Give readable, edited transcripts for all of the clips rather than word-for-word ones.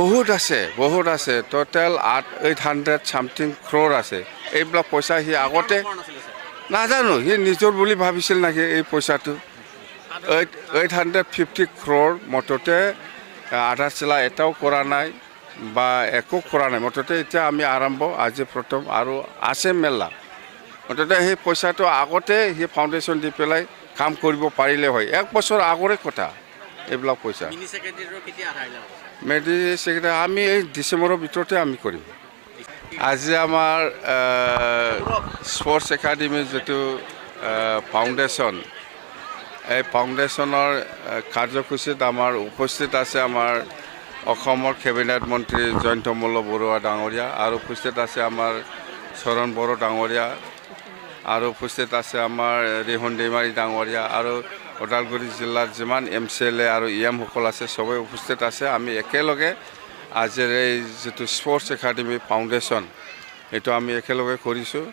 বহুত আছে total 800 something crore আছে। এইবিলাক পইচা সি আগতে নাজানো, সি নিজৰ বুলি ভাবিছিল নেকি এই পইচাটো। 850 ক্ৰ'ৰ মুঠতে আধাৰ চিলা এটাও কৰা নাই বা একো কৰা নাই। মুঠতে এতিয়া আমি আৰম্ভ আজি প্ৰথম আৰু আছে মেলা। মুঠতে সেই পইচাটো আগতে সি ফাউণ্ডেশ্যন দি পেলাই কাম কৰিব পাৰিলে হয়। 1 বছৰ আগৰে কথা এইবিলাক পইচা। মেডি ছেক্ৰেটাৰী আমি এই ডিচেম্বৰৰ ভিতৰতে আমি কৰিম। আজি আমাৰ স্পৰ্টছ একাডেমীৰ যিটো ফাউণ্ডেশ্যন, এই ফাউণ্ডেশ্যনৰ কাৰ্যসূচীত আমাৰ উপস্থিত আছে আমাৰ অসমৰ কেবিনেট মন্ত্ৰী জয়ন্ত মল্ল বৰুৱা ডাঙৰীয়া, আৰু উপস্থিত আছে আমাৰ চৰণ বড়ো ডাঙৰীয়া, আৰু উপস্থিত আছে আমাৰ ৰিহন দৈমাৰী ডাঙৰীয়া, আৰু ওদালগুৰি জিলাৰ যিমান MCLA আৰু EM সকল আছে সবেই উপস্থিত আছে। আমি একেলগে আজিৰ এই যিটো স্পৰ্টছ একাডেমী ফাউণ্ডেশ্যন এইটো আমি একেলগে কৰিছোঁ,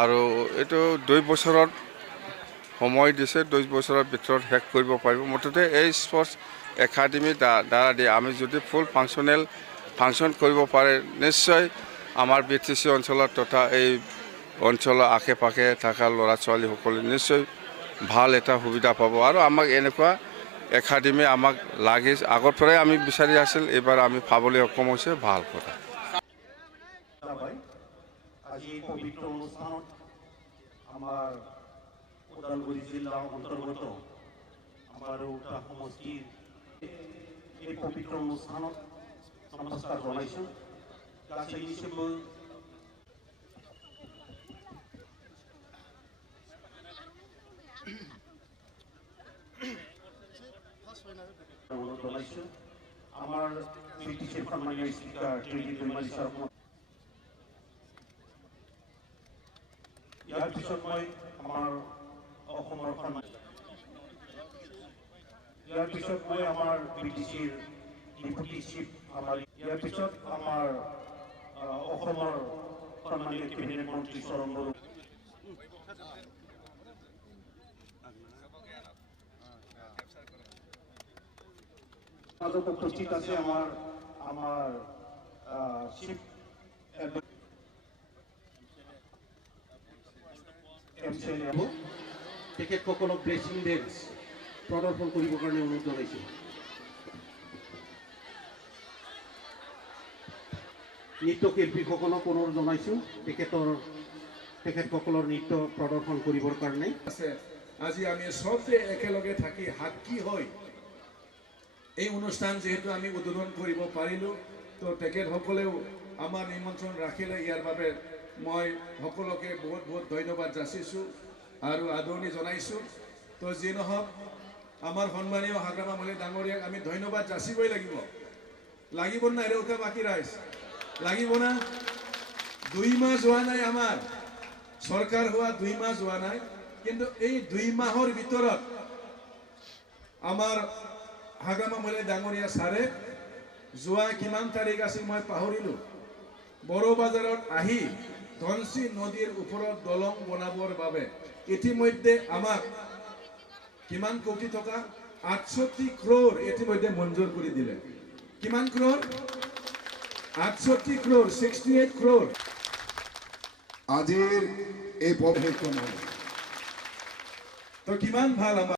আৰু এইটো 2 বছৰত সময় দিছে, 2 বছৰৰ ভিতৰত শেষ কৰিব পাৰিব। মুঠতে এই স্পৰ্টছ একাডেমীৰ দ্বাৰা দি আমি যদি ফুল ফাংচন কৰিব পাৰে, নিশ্চয় আমাৰ BTC অঞ্চলত তথা এই অঞ্চলৰ আশে পাশে থকা ল'ৰা ছোৱালীসকলে নিশ্চয় ভাল এটা সুবিধা পাব। আৰু আমাক এনেকুৱা একাডেমি আমাক লাগি আগৰ পৰাই আমি বিচাৰি আছিল, এইবাৰ আমি পাবলৈ সক্ষম হৈছে, ভাল কথা। আজি পবিত্ৰ অনুষ্ঠানত আমাৰ ওদালগুৰি জিলাৰ অন্তৰ্গত আমাৰ উত্তৰ সমষ্টিৰ এই পবিত্ৰ অনুষ্ঠানত নমস্কাৰ জনাইছোঁ। গাছাই হিচাপে জনাইছোঁ আমাৰ BTC সন্মানীয় স্পীকাৰ ত্ৰিদীপ দৈমাৰী ছাৰ। ইয়াৰ পিছত মই আমাৰ অসমৰ BTCৰ ডেপুটি চিফ ইয়াৰ পিছত আমাৰ অসমৰ সন্মানীয় কেবিনেট মন্ত্ৰী চৰণ বড়ো, মাজত উপস্থিত আছে আমাৰ চিফ MCLA তেখেতসকলক ড্ৰেছিং ডেন্স প্ৰদৰ্শন কৰিবৰ কাৰণে অনুৰোধ জনাইছোঁ। নৃত্যশিল্পীসকলক অনুৰোধ জনাইছোঁ তেখেতসকলৰ নৃত্য প্ৰদৰ্শন কৰিবৰ কাৰণে। আজি আমি চবে একেলগে থাকি সাক্ষী হৈ এই অনুষ্ঠান যেহেতু আমি উদ্বোধন কৰিব পাৰিলোঁ, তো তেখেতসকলেও আমাৰ নিমন্ত্ৰণ ৰাখিলে, ইয়াৰ বাবে মই সকলোকে বহুত বহুত ধন্যবাদ যাচিছোঁ আৰু আদৰণি জনাইছোঁ। তো যি নহওক আমাৰ সন্মানীয় হাগ্ৰামা মল্লিক ডাঙৰীয়াক আমি ধন্যবাদ যাচিবই লাগিব না এৰকা বাকী ৰাইজ লাগিব না। 2 মাহ যোৱা নাই, আমাৰ চৰকাৰ হোৱা 2 মাহ যোৱা নাই, কিন্তু এই 2 মাহৰ ভিতৰত আমাৰ হাগ্ৰামা মল্লিক ডাঙৰীয়া ছাৰে যোৱা কিমান তাৰিখ আছিল মই পাহৰিলোঁ, বড়ো বাজাৰত আহি ধনশী নদীৰ ওপৰত দলং বনাবৰ বাবে ইতিমধ্যে আমাক কিমান কোটি টকা 68 ক্ৰ'ৰ ইতিমধ্যে মঞ্জুৰ কৰি দিলে। কিমান ক্ৰ'ৰ? 68 ক্ৰ'ৰ, 68 ক্ৰ'ৰ। আজিৰ এই পদক্ষেপ তো কিমান ভাল আমাৰ